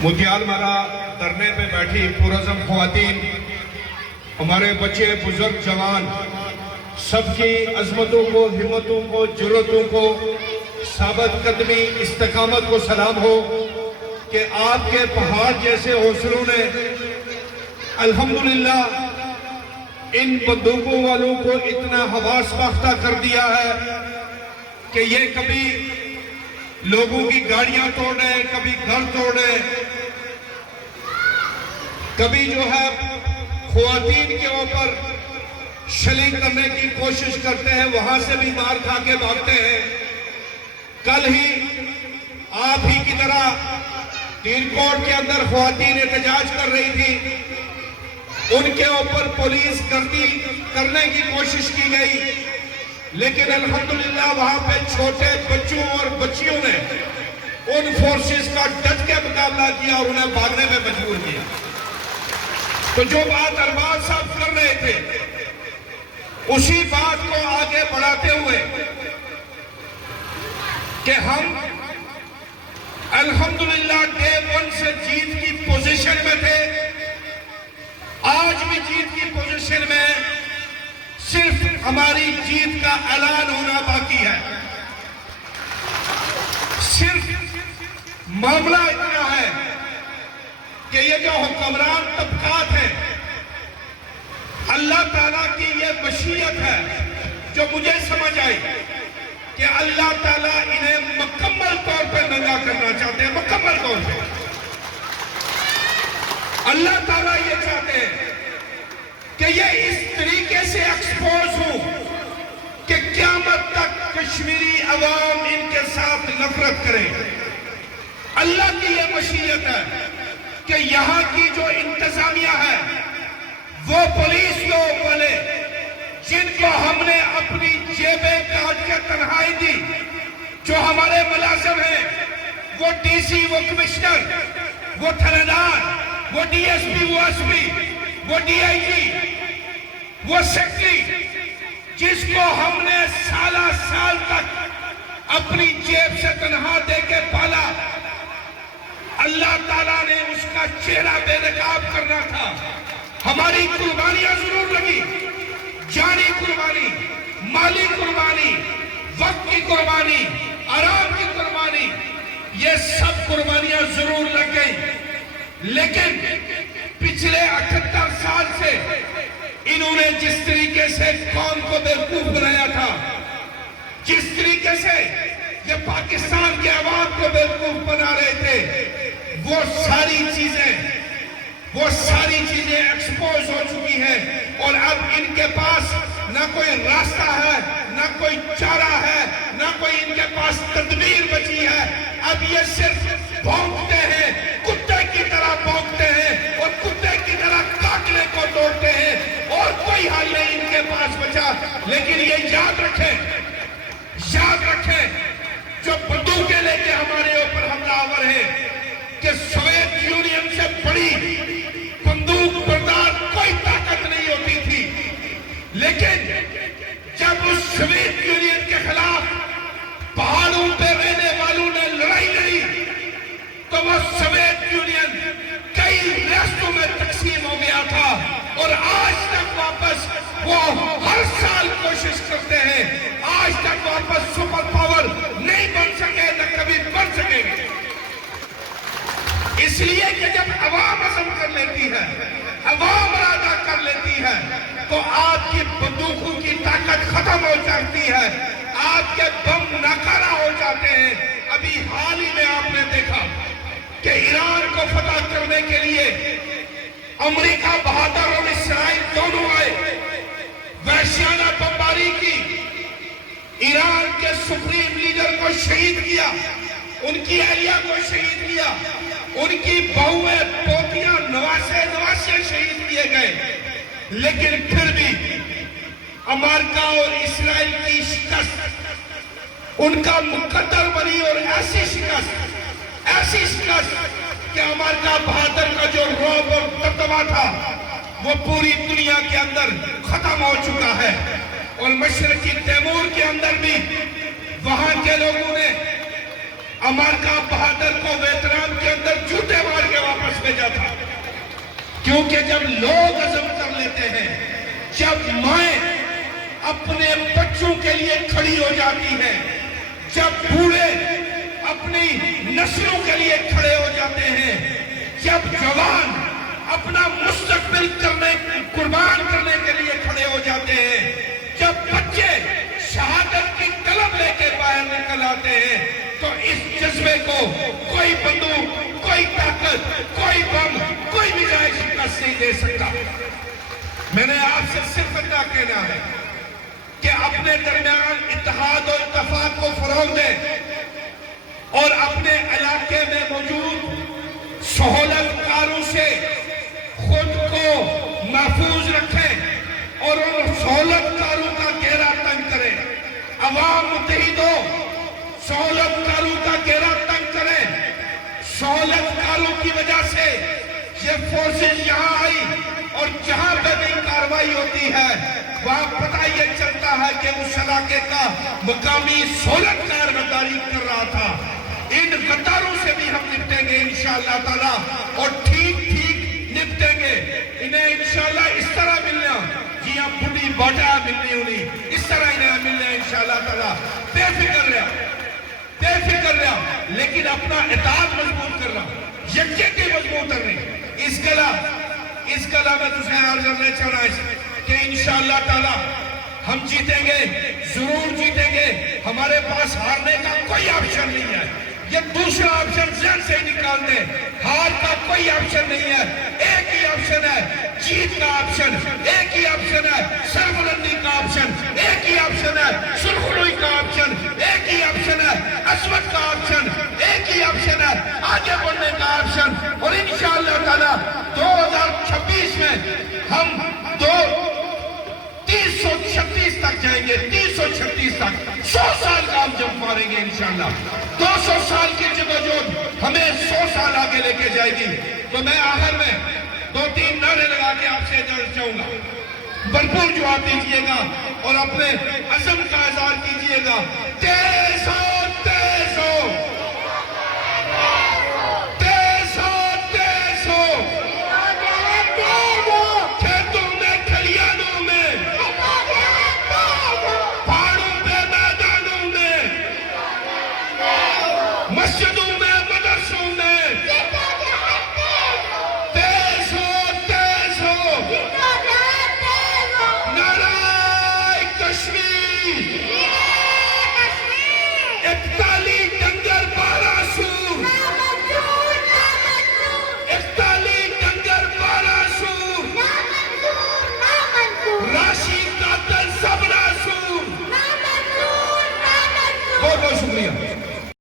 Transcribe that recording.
मुदियाल माला धरने पे बैठी पुरज़म ख़वातीन, हमारे बच्चे बुजुर्ग जवान, सबकी अज़मतों को, हिम्मतों को, जुर्रतों को, साबित कदमी, इस्तिकामत को सलाम हो कि आपके पहाड़ जैसे हौसलों ने अल्हम्दुलिल्लाह इन बंदूकों वालों को इतना हवास बाख्ता कर दिया है कि ये कभी लोगों की गाड़ियां तोड़ रहे, कभी घर तोड़ रहे, कभी जो है ख़वातीन के ऊपर शलिंग करने की कोशिश करते हैं, वहां से भी मार खा के भागते हैं। कल ही आप ही की तरह तीरकोट के अंदर ख़वातीन एहतजाज कर रही थी, उनके ऊपर पुलिस गर्दी करने की कोशिश की गई, लेकिन अल्हम्दुलिल्लाह वहां पे छोटे बच्चों और बच्चियों ने उन फोर्सेस का डट के मुकाबला किया और उन्हें भागने में मजबूर किया। तो जो बात अरबाज साहब कर रहे थे, उसी बात को आगे बढ़ाते हुए कि हम अल्हम्दुलिल्लाह डे 1 से जीत की पोजीशन में थे, आज भी जीत की पोजीशन में, सिर्फ हमारी जीत का ऐलान होना बाकी है। सिर्फ मामला इतना है कि ये जो हुक्मरान तबकात है, अल्लाह ताला की ये मशीयत है जो मुझे समझ आई कि अल्लाह ताला इन्हें मुकम्मल तौर पर नंगा करना चाहते हैं। मुकम्मल तौर पर अल्लाह ताला ये चाहते हैं कि ये इस तरीके से एक्सपोज हो कि क़यामत तक कश्मीरी अवाम इनके साथ नफरत करे। अल्लाह की ये मशीयत है कि यहाँ की जो इंतजामिया है, वो पुलिस लोग वाले जिनको हमने अपनी जेबें काट के तन्हाई दी, जो हमारे मुलाजिम हैं, वो डीसी, वो कमिश्नर, वो थानेदार, वो डीएसपी, वो एसपी, वो डीआईजी, वो सेक्रेटरी, जिसको हमने साला साल तक अपनी जेब से तनख्वाह देके पाला, अल्लाह ताला ने उसका चेहरा बेनकाब करना था। हमारी कुर्बानियां जरूर लगी, जानी कुर्बानी, माली कुर्बानी, वक्त की कुर्बानी, आराम की कुर्बानी, ये सब कुर्बानियां जरूर लग गई, लेकिन पिछले 78 साल से इन्होंने जिस तरीके से कौम को बेवकूफ बनाया था, जिस तरीके से ये पाकिस्तान के अवाम को बेवकूफ बना रहे थे, वो सारी चीजें एक्सपोज हो चुकी हैं और अब इनके पास ना कोई रास्ता है, ना कोई चारा है, ना कोई इनके पास तदबीर बची है। अब ये सिर्फ भौंकते हैं, कुत्ते की तरह भौंकते हैं और कुत्ते की तरह काटने को दौड़ते हैं और कोई हल नहीं इनके पास बचा। लेकिन ये याद रखें, जो बंदूकें लेके हमारे ऊपर हमलावर है, कि सोवियत यूनियन से बड़ी बंदूक बर्दार कोई ताकत नहीं होती थी, लेकिन जब उस सोवियत यूनियन के खिलाफ पहाड़ों पे रहने वालों ने लड़ाई लड़ी, तो वो सोवियत यूनियन कई रियासतों में तकसीम हो गया था और आज तक वापस वो हर साल कोशिश करते हैं, आज तक वापस सुपर पावर नहीं बन सके, न कभी बन सकेंगे। इसलिए कि जब अवाम अज़म कर लेती है, अवाम इरादा कर लेती है, तो आपकी बंदूकों की ताकत खत्म हो जाती है, आपके बम नाकारा हो जाते हैं। अभी हाल ही में आपने देखा कि ईरान को फतह करने के लिए अमेरिका बहादुर और इस्राइल दोनों आए, वहशियाना बमबारी की, ईरान के सुप्रीम लीडर को शहीद किया, उनकी अहलिया को शहीद किया, उनकी बहुएं, पोतियां, नवासे शहीद किए गए। लेकिन फिर भी अमेरिका और इस्राइल की शिकस्त उनका मुकद्दर बनी और ऐसी शिकस्त कि अमेरिका बहादुर का जो रौब और दबदबा था, वो पूरी दुनिया के अंदर खत्म हो चुका है। और मशरकी तैमूर के अंदर भी वहां के लोगों ने अमेरिका बहादुर को वियतनाम के अंदर जूते मार के کیونکہ جب لوگ عزم کر لیتے ہیں، جب مائیں اپنے بچوں کے لیے کھڑی ہو جاتی ہیں، جب بوڑھے اپنی نسلوں کے لیے کھڑے ہو جاتے ہیں، جب جوان اپنا مستقبل قربان کرنے کے لیے کھڑے ہو جاتے ہیں، جب بچے شہادت کی طلب لے کے باہر نکل آتے ہیں، تو اس جذبے کو کوئی بندوق، کوئی طاقت، کوئی بم، کوئی میزائل شکست نہیں دے سکتا۔ میں نے آپ سے صرف اتنا کہنا ہے کہ اپنے درمیان اتحاد اور اتفاق کو فروغ دیں اور اپنے علاقے میں موجود سہولت کاروں سے خود کو محفوظ رکھیں اور ان سہولت کاروں کا گھیرا تنگ کریں۔ عوام متحد ہو، سہولت کاروں کا گھیرا تنگ کریں۔ سہولت کاروں کی وجہ سے یہ فورسز یہاں آئی اور جہاں پہ بھی کاروائی ہوتی ہے وہاں پتہ یہ چلتا ہے کہ اس علاقے کا مقامی سہولت کار غداری کر رہا تھا۔ ان غداروں سے بھی ہم نپٹیں گے انشاءاللہ تعالیٰ، اور ٹھیک نپٹیں گے۔ انہیں انشاءاللہ اس طرح ملنا جی ہم بڑی باٹا ملنی ہونی، اس طرح انہیں ملنا انشاءاللہ تعالیٰ۔ بے فکر رہا لیکن اپنا اتحاد مضبوط کر رہا، یکجہتی مضبوط کر رہی۔ اس کلا میں تجھے عرض کرنا چاہنا ہے کہ انشاءاللہ تعالیٰ ہم جیتیں گے، ضرور جیتیں گے۔ ہمارے پاس ہارنے کا کوئی آپشن نہیں ہے، یہ دوسرا آپشن ذہن سے نکال دیں۔ ہار کا کوئی آپشن نہیں ہے، ایک ہی آپشن ہے جیت کا آپشن، ایک ہی آپشن ہے سربلندی کا آپشن، ایک ہی آپشن ہے سرخروئی کا آپشن، ایک ہی آپشن ہے عظمت کا آپشن، ایک ہی آپشن ہے آگے بڑھنے کا آپشن۔ اور انشاءاللہ تعالیٰ 2026 میں ہم 336 تک جائیں گے، 336 تک 100 سال کا ہم جب ماریں گے انشاءاللہ۔ 200 سال کی جدوجہد ہمیں 100 سال آگے لے کے جائے گی۔ تو میں آخر میں 2-3 نعرے لگا کے آپ سے اجازت چاہوں گا، بھرپور جواب دیجئے گا اور اپنے عزم کا اظہار کیجئے گا۔ تیز ہو، تیز ہو، تیز ہو، تیز ہو، کھیتوں میں، کھلیانوں میں، پہاڑوں پہ، میدانوں میں، مسجدوں میں، مدرسوں میں، تیز ہو، تیز ہو، نعرہ کشمیر، 41 ڈنگر 12 سور، 41 ڈنگر 12 سور، راشد قاتل 17 سور۔ بہت بہت شکریہ۔